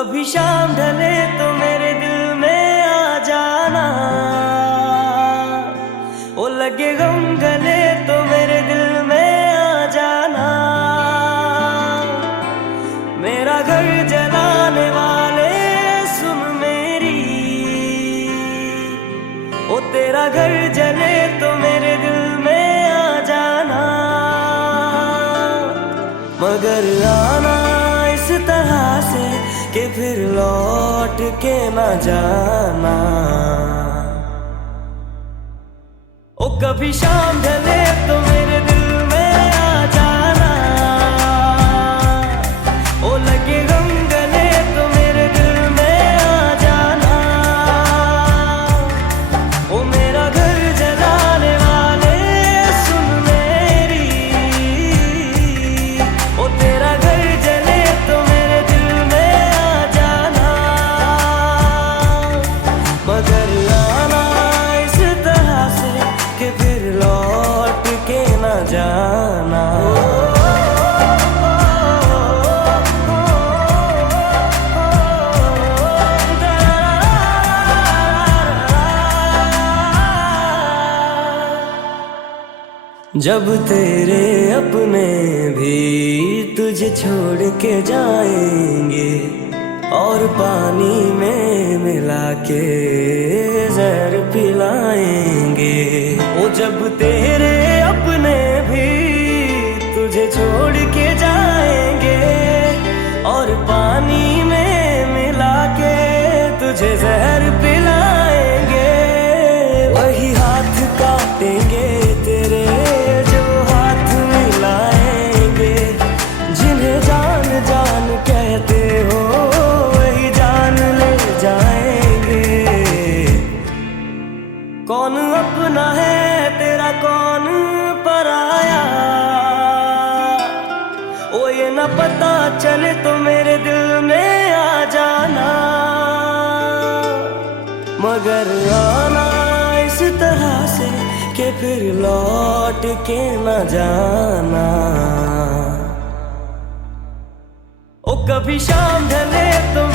कभी शाम ढले तो मेरे दिल में आ जाना, ओ लगे गम गले तो मेरे दिल में आ जाना। मेरा घर जलाने वाले सुन मेरी, ओ तेरा घर जले तो मेरे दिल में आ जाना। मगर आना इस तरह से कि फिर लौट के न जाना। ओ कभी शाम ढले तो मेरे दिल में आ जाना, ओ लगे गम गले तो मेरे दिल में आ जाना। ओ मेरा घर जलाने वाले सुन मेरी, ओ तेरा घर जले तो मेरे दिल में आ जाना। मगर आना इस तरह से कि फिर लौट के न जाना। जब तेरे अपने भी तुझे छोड़ के जाएंगे और पानी में मिला के जहर पिलाएंगे। ओ जब तेरे अपने भी तुझे छोड़ के जाएंगे और पानी में मिला के तुझे जहर पिलाएंगे, वही हाथ काटेंगे तेरे जो हाथ मिलाएंगे। जिन्हें जान जान कहते हो वही जान ले जाएंगे। कौन अपना है तेरा कौन पराया, ओ ये न पता चले तो मेरे दिल में आ जाना। मगर आना इस तरह से कि फिर लौट के न जाना। ओ कभी शाम ढले तो